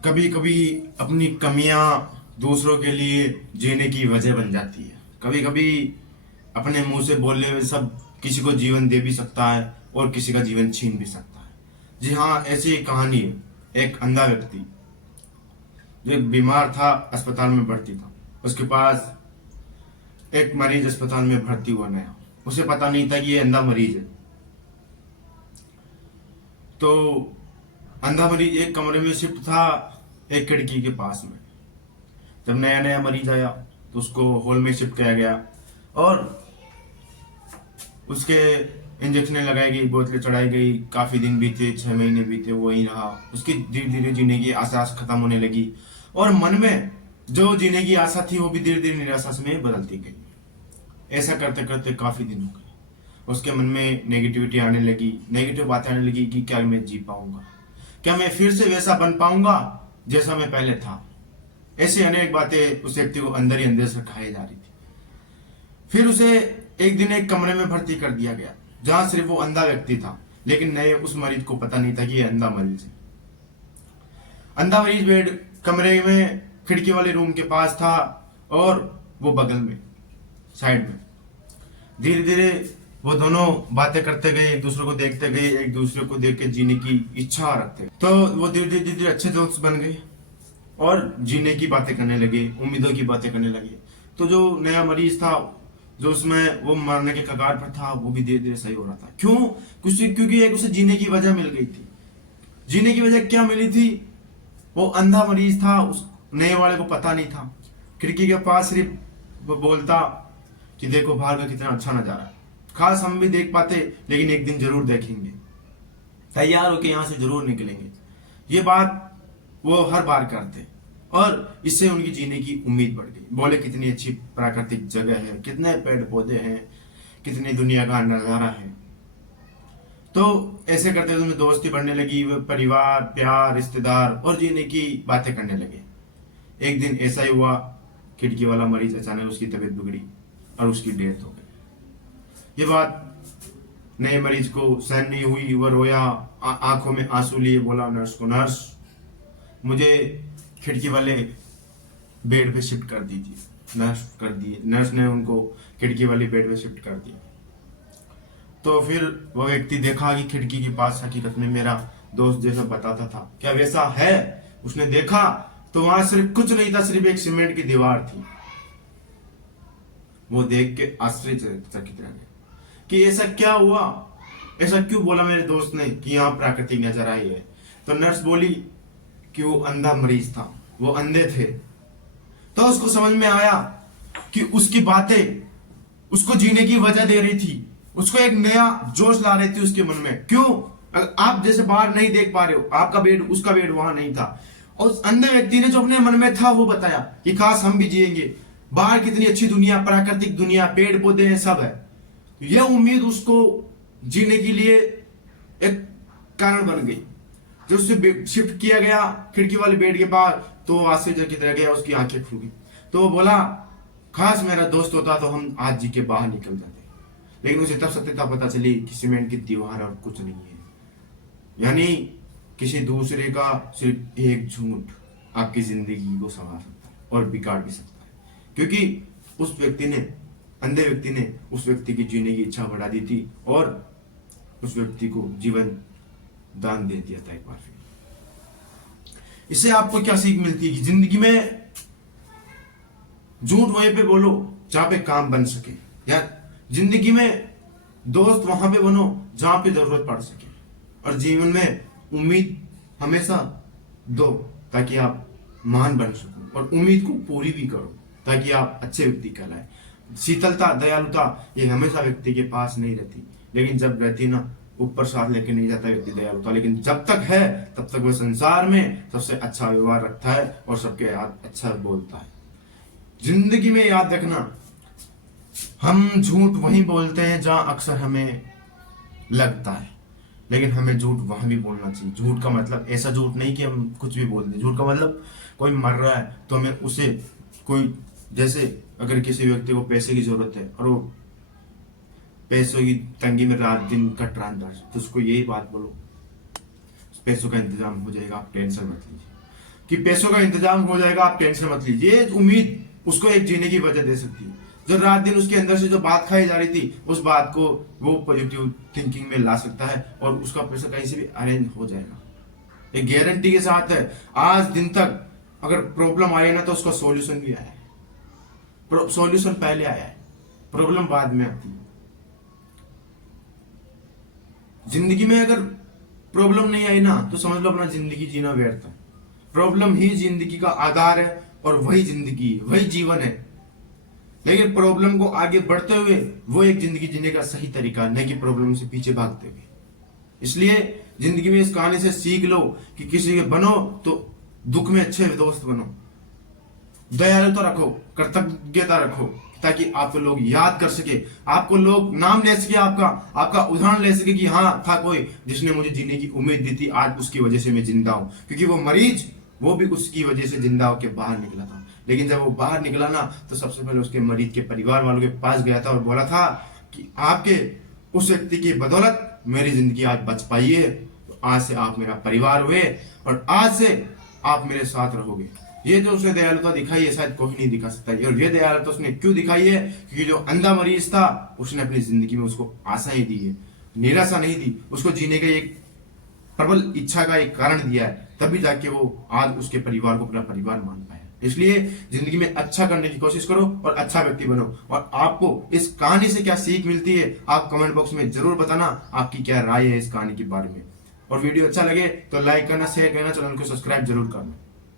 कभी कभी अपनी कमियां दूसरों के लिए जीने की वजह बन जाती है। कभी कभी अपने मुंह से बोलने में सब किसी को जीवन दे भी सकता है और किसी का जीवन छीन भी सकता है। जी हाँ, ऐसी एक कहानी है। एक अंधा व्यक्ति जो एक बीमार था, अस्पताल में भर्ती था। उसके पास एक मरीज अस्पताल में भर्ती हुआ नया। उसे पता नहीं था कि ये अंधा मरीज है। तो अंधा मरीज एक कमरे में शिफ्ट था, एक खिड़की के पास में। जब नया नया मरीज आया तो उसको हॉल में शिफ्ट किया गया और उसके इंजेक्शन लगाई गई, बोतलें चढ़ाई गई। काफी दिन बीते, 6 महीने बीते, वो वहीं रहा। उसकी धीरे धीरे जीने की आशा खत्म होने लगी और मन में जो जीने की आशा थी वो भी धीरे धीरे निराशा में बदलती गई। ऐसा करते करते काफी दिन हो गए। उसके मन में नेगेटिविटी आने लगी, नेगेटिव बातें आने लगी कि क्या मैं जी पाऊंगा, क्या मैं फिर से वैसा बन पाऊंगा जैसा मैं पहले था। ऐसी अनेक बातें उस व्यक्ति को अंदर ही अंदर से खाई जा रही थी। फिर उसे एक दिन एक कमरे में भर्ती कर दिया गया जहां सिर्फ वो अंधा व्यक्ति था, लेकिन नए उस मरीज को पता नहीं था कि ये अंधा मरीज है। अंधा मरीज बेड कमरे में खिड़की वाले रूम के पास था और वो बगल में साइड में। धीरे धीरे वो दोनों बातें करते गए, एक दूसरे को देखते गए, एक दूसरे को देख के जीने की इच्छा रखते गए। तो वो धीरे धीरे धीरे अच्छे दोस्त बन गए और जीने की बातें करने लगे, उम्मीदों की बातें करने लगे। तो जो नया मरीज था, जो उसमें वो मरने के कगार पर था, वो भी धीरे धीरे सही हो रहा था। क्यों? क्योंकि एक उसे जीने की वजह मिल गई थी। जीने की वजह क्या मिली थी? वो अंधा मरीज था, उस नए वाले को पता नहीं था। खिड़की के पास सिर्फ वो बोलता कि देखो बाहर का कितना अच्छा नजारा है। खास हम भी देख पाते, लेकिन एक दिन जरूर देखेंगे, तैयार होके यहाँ से जरूर निकलेंगे। ये बात वो हर बार करते और इससे उनकी जीने की उम्मीद बढ़ गई। बोले कितनी अच्छी प्राकृतिक जगह है, कितने पेड़ पौधे हैं, कितनी दुनिया का नजारा है। तो ऐसे करते उनमें दोस्ती बढ़ने लगी, वे परिवार, प्यार, रिश्तेदार और जीने की बातें करने लगे। एक दिन ऐसा ही हुआ, खिड़की वाला मरीज अचानक उसकी तबीयत बिगड़ी और उसकी डेथ हो गई। ये बात नए मरीज को सहन नहीं हुई। वह रोया, आंखों में आंसू लिए बोला नर्स को, नर्स मुझे खिड़की वाले बेड पे शिफ्ट कर दीजिए। नर्स कर दिए, नर्स ने उनको खिड़की वाली बेड पे शिफ्ट कर दिया। तो फिर वह व्यक्ति देखा कि खिड़की के पास हकीकत में मेरा दोस्त जैसा बताता था, क्या वैसा है? उसने देखा तो वहां सिर्फ कुछ नहीं था, सिर्फ एक सीमेंट की दीवार थी। वो देख के आश्चर्यचकित रह गए कि ऐसा क्या हुआ, ऐसा क्यों बोला मेरे दोस्त ने कि यहाँ प्राकृतिक नजर आई है। तो नर्स बोली कि वो अंधा मरीज था, वो अंधे थे। तो उसको समझ में आया कि उसकी बातें उसको जीने की वजह दे रही थी, उसको एक नया जोश ला रही थी उसके मन में। क्यों? अगर आप जैसे बाहर नहीं देख पा रहे हो, आपका बेड, उसका बेड वहां नहीं था, और उस अंधे व्यक्ति ने जो अपने मन में था वो बताया कि काश हम भी जिएंगे, बाहर कितनी अच्छी दुनिया, प्राकृतिक दुनिया, पेड़ पौधे हैं, सब है। यह उम्मीद उसको जीने के लिए एक कारण बन गई। जब उसे शिफ्ट किया गया खिड़की वाले बेड के पास, तो आश्चर्य की तरह गया, उसकी आंखें खुल गई। तो वो बोला खास मेरा दोस्त होता तो हम आज जी के बाहर निकल जाते। लेकिन उसे तब सत्यता पता चली कि सीमेंट की दीवार और कुछ नहीं है। यानी किसी दूसरे का सिर्फ एक झूठ आपकी जिंदगी को संवार सकता है और बिगाड़ भी सकता है। क्योंकि उस व्यक्ति ने, अंधे व्यक्ति ने उस व्यक्ति की जीने की इच्छा बढ़ा दी थी और उस व्यक्ति को जीवन दान दे दिया था एक बार फिर। इससे आपको क्या सीख मिलती है कि जिंदगी में झूठ वहीं पे बोलो जहां पे काम बन सके, या जिंदगी में दोस्त वहां पे बनो जहां पे जरूरत पड़ सके, और जीवन में उम्मीद हमेशा दो ताकि आप महान बन सको, और उम्मीद को पूरी भी करो ताकि आप अच्छे व्यक्ति कहलाए। शीतलता, दयालुता ये हमेशा व्यक्ति के पास नहीं रहती, लेकिन जब रहती ना, ऊपर साथ लेके नहीं जाता व्यक्ति दयालुता, लेकिन जब तक है तब तक वह संसार में सबसे अच्छा व्यवहार रखता है और सबके याद अच्छा बोलता है। जिंदगी में याद रखना, हम झूठ वहीं बोलते हैं जहां अक्सर हमें लगता है, लेकिन हमें झूठ वहां भी बोलना चाहिए। झूठ का मतलब ऐसा झूठ नहीं कि हम कुछ भी बोल दें। झूठ का मतलब कोई मर रहा है तो हमें उसे, कोई जैसे अगर किसी व्यक्ति को पैसे की जरूरत है और वो पैसों की तंगी में रात दिन कट रहा है, तो उसको यही बात बोलो, पैसों का इंतजाम हो जाएगा, आप टेंशन मत लीजिए। कि पैसों का इंतजाम हो जाएगा, आप टेंशन मत लीजिए। ये उम्मीद उसको एक जीने की वजह दे सकती है। जो रात दिन उसके अंदर से जो बात खाई जा रही थी, उस बात को वो पॉजिटिव थिंकिंग में ला सकता है और उसका पैसा कहीं से भी अरेंज हो जाएगा। एक गारंटी के साथ है। आज दिन तक अगर प्रॉब्लम आई है ना, तो उसका सॉल्यूशन भी आया है। सॉल्यूशन पहले आया है, प्रॉब्लम बाद में आती है। जिंदगी में अगर प्रॉब्लम नहीं आई ना, तो समझ लो अपना जिंदगी जीना व्यर्थ है। प्रॉब्लम ही जिंदगी का आधार है और वही जिंदगी है, वही जीवन है। लेकिन प्रॉब्लम को आगे बढ़ते हुए वो एक जिंदगी जीने का सही तरीका है, नहीं कि प्रॉब्लम से पीछे भागते हुए। इसलिए जिंदगी में इस कहानी से सीख लो कि किसी के बनो तो दुख में अच्छे दोस्त बनो, दयालुता रखो, कृतज्ञता रखो, ताकि आपको लोग याद कर सके, आपको लोग नाम ले सके, आपका उदाहरण ले सके कि हाँ, था कोई जिसने मुझे जीने की उम्मीद दी थी, आज उसकी वजह से मैं जिंदा हूं। क्योंकि वो मरीज, वो भी उसकी वजह से जिंदा होकर बाहर निकला था। लेकिन जब वो बाहर निकला ना, तो सबसे पहले उसके मरीज के परिवार वालों के पास गया था और बोला था कि आपके उस व्यक्ति की बदौलत मेरी जिंदगी आज बच पाई है। तो आज से आप मेरा परिवार हुए और आज से आप मेरे साथ रहोगे। ये जो उसने दयालुता दिखाई है, शायद कोई नहीं दिखा सकता। और ये दयालुता उसने क्यों दिखाई है? क्योंकि जो अंधा मरीज था, उसने अपनी जिंदगी में उसको आशाएं दी है, निराशा नहीं दी। उसको जीने का एक प्रबल इच्छा का एक कारण दिया है, तभी जाके वो आज उसके परिवार को अपना परिवार मान पाया। इसलिए जिंदगी में अच्छा करने की कोशिश करो और अच्छा व्यक्ति बनो। और आपको इस कहानी से क्या सीख मिलती है, आप कमेंट बॉक्स में जरूर बताना आपकी क्या राय है इस कहानी के बारे में। और वीडियो अच्छा लगे तो लाइक करना, शेयर करना, चैनल को सब्सक्राइब जरूर करना।